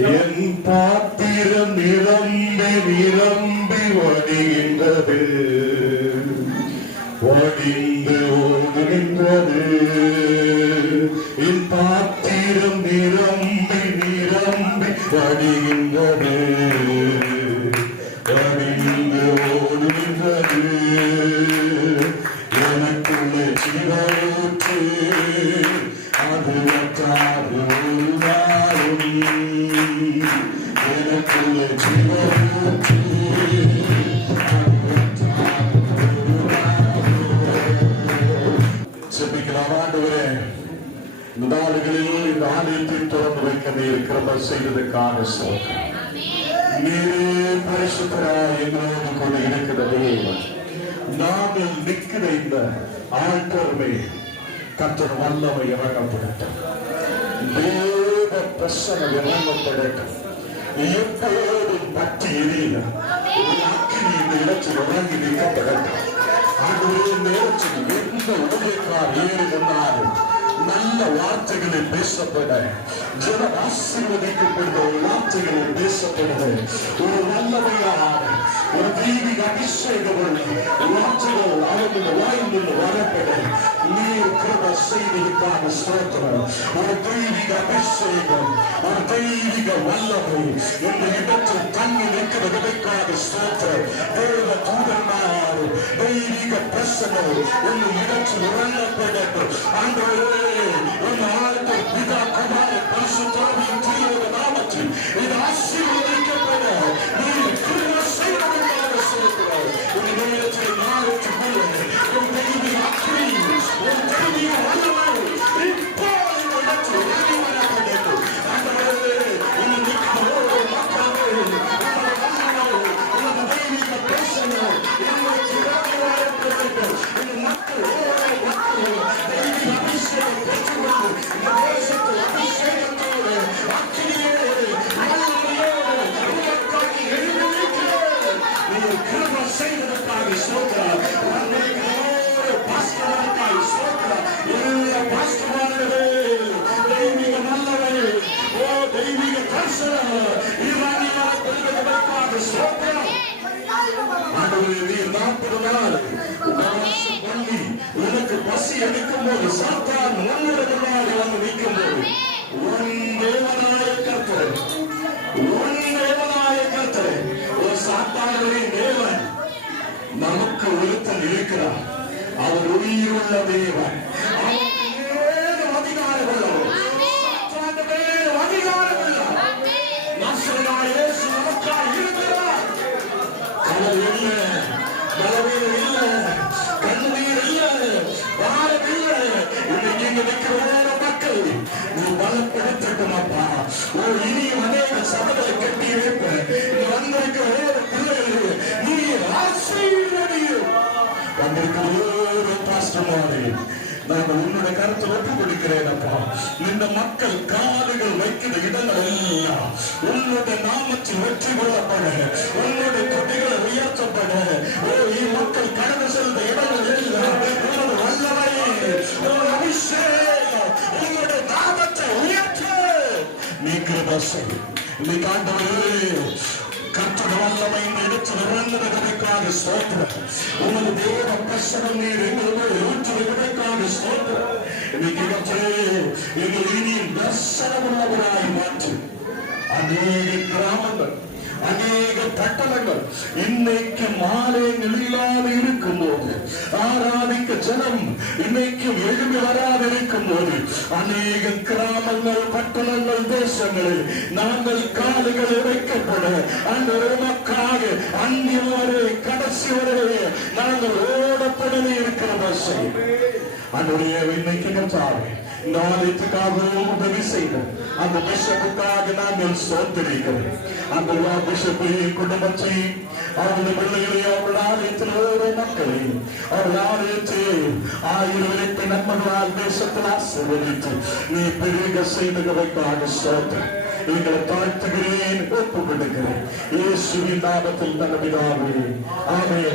என் பாத்திரம் நிரம்பி நிரம்பி வடிகின்றது, வடிந்து ஓடுகின்றது. என் பாத்திரம் நிரம்பி நிரம்பி வடிகின்றது, வடிந்து ஓடுகின்றது. எனக்குள்ள சிவூற்று அது வற்றாது எனக்குள்ள சிவூற்று செபிக்கலாம். ஆண்டவரே, இந்த நாடுகளில் இந்த ஆலயத்தை திறந்து வைக்க நீர் கிருபை செய்ததற்காக ஸ்தோத்திரம். நீரே பரிசுத்தராய் எங்களோடு கூட இருக்கிறதே. நாங்கள் நிற்கிற இந்த ஆழ்கருமை கர்த்தர் வல்லமை இறங்கப்படட்டும், தேவ பிரசனம் இறங்கப்படட்டும். எப்போதும் பற்றி எரியுங்க அக்கினி இந்த இடத்தில் இறங்கி நிற்கப்படட்டும். ஆண்டவரே, நேரத்தில் எந்த ஊழியக்கார் ஏறி வந்தாலும் நல்ல வார்த்தைகளை பேசப்பட, ஜன ஆசீர்வதிக்கப்படுகிற வார்த்தைகளை பேசப்படுது. ஒரு வல்லமையான ஒரு தெய்வீக அபிஷேகம் வார்த்தைகள் அவர்கள் வாய்ந்து வரப்பட நீர் கிருபை செய்வதற்கான ஸ்தோத்திரம். ஒரு தெய்வீக அபிஷேகம், ஒரு தெய்வீக வல்லமை இந்த இடத்தில் தங்கி நிற்கிறதற்காக ஸ்தோத்திரம். தேவ தூதனார் தெய்வீக பிரசனம் இந்த இடத்தில் இறங்கப்படட்டும். ஆண்டவரே, உன் ஆழ்ந்த பிதா குமார பரிசுத்தாவியின் தூய நாமத்தில் இது ஆசீர்வதிக்கப்பட நீர் கிருபை செய்வதற்காக ஸ்தோத்திரம். இந்த நேரத்தில் நாளுக்குள்ள ஒரு தெய்வீக அக்கினி, ஒரு தெய்வீக வல்லமை இப்போ இந்த இடத்தில் இறங்கி வரப்படட்டும். ஆண்டவரே, இந்த நிற்கிற மக்களே, இந்த வல்லமை, இந்த தெய்வீக பிரசனம் எங்களுக்கு இறங்கி வரப்படட்டும். இந்த மக்கள் தெய்வீக அபிஷேகம் பெற்றுக்கொண்டு இந்த தேசத்தில் அபிஷேகத்தோடு அக்கினியோடு வல்லமையோடு உங்களுக்காக எழுதி நிற்கிறேன். நீங்கள் கிருபை செய்வதற்காக ஸ்தோத்திரம். பாஸ்கராக ஸ்தோத்திரம். எல்லா பாஸ்கரானவரே, தெய்வீக வல்லமை, ஓ தெய்வீக தரிசனம் இறங்கி வரப்பெறுவதற்காக ஸ்தோத்திரம். ஆண்டவரே, நீர் 40 நாள் உபவாசம் பண்ணி உனக்கு பசி எடுக்கும் போது சாத்தான் உன்னுடைய முன்னாடி வந்து நிற்கும் போது உன் தேவனாய கர்த்தர், உன் தேவனாய கர்த்தர், ஒரு சாத்தானின் தேவன் நமக்கு ஒருத்தன் இருக்கிறார். அவர் உயிருள்ள தேவன். அதிகாரம் உள்ளவர், அதிகாரம் உள்ளவர். இயேசு நமக்காக இருக்கிறார். கவலை இல்லை, பலவீனம் இல்லை, கண்ணீர் இல்லை, பாரம் இல்லை. இன்னைக்கு இங்க நிற்கிற மக்கள் நீ பலப்படுத்தட்டும் அப்பா. ஒரு இனியும் அநேக சபைகளை கட்டி வைப்பேன். நீ வந்திருக்கிற வேறு பிள்ளைகள் நீ ஆசீர்வதியும். வந்திருக்கிற பாஸ்டர்மாரே, நாங்கள் உன்னுடைய கருத்தில் ஒப்புக் கொடுக்கிறேன் அப்பா. இந்த மக்கள் காதுகள் வைக்கிற இடங்கள் எல்லாம் உன்னுடைய நாமத்தில் வெற்றி கொள்ளப்பட, உன்னுடைய கொடிகளை உயர்த்தப்பட, மக்கள் கடந்து செல்ற இடங்கள் எல்லாம் உன்னோட வல்லமையை, உன்னோட அபிஷேகம், உன்னுடைய நாமத்தை உயர்த்த நீ கிருபை செய். இன்னைக்கு ஆண்டவரே, கர்த்தர் வல்லமை எடுத்து இறங்குவதற்காக ஸ்தோத்திரம். உமது தேவ பிரசனம் நீர் எங்களோடு ஊற்றுவதற்காக ஸ்தோத்திரம். இன்னைக்கு எங்கள் இனியும் தரிசனமுள்ளவராய் மாற்று. அநேக கிராமங்கள், அநேக பட்டணங்கள் இன்னைக்கு மாலை நிலையில்லாது இருக்கும் போது, ஆராதிக்க ஜனம் இன்னைக்கு எழுதி வராது இருக்கும் போது, அநேக கிராமங்கள், பட்டணங்கள், தேசங்களில் நாங்கள் காலுகள் வைக்கப்பட அந்த மக்களாக அந்நிய வரை கடைசி வரை நாங்கள் ஓடப்படவே இருக்கிற பாஷை அன்றைய இன்னைக்கு கற்றாவே இந்த ஆலயத்துக்காகவும் உதவி செய்தோம். அந்த பிஷப்புக்காக நாங்கள் சோதரிக்கிறோம். அந்த பிஷப்பையும் குடும்பத்தையும் அவருடைய பிள்ளைகளையும் அவருடைய ஆலயத்தில் ஓரோ மக்களையும் அவருடைய ஆலயத்தில் 1000 நன்மகளால் தேசத்தில் ஆசீர்வதித்து நீ பெருக செய்தவைக்காக சோதரம். எங்களை தாழ்த்துகிறேன், ஒப்புக் கொடுக்கிறேன். இயேசுவின் நாமத்தில் நல்ல பிதாவே, ஆமென்.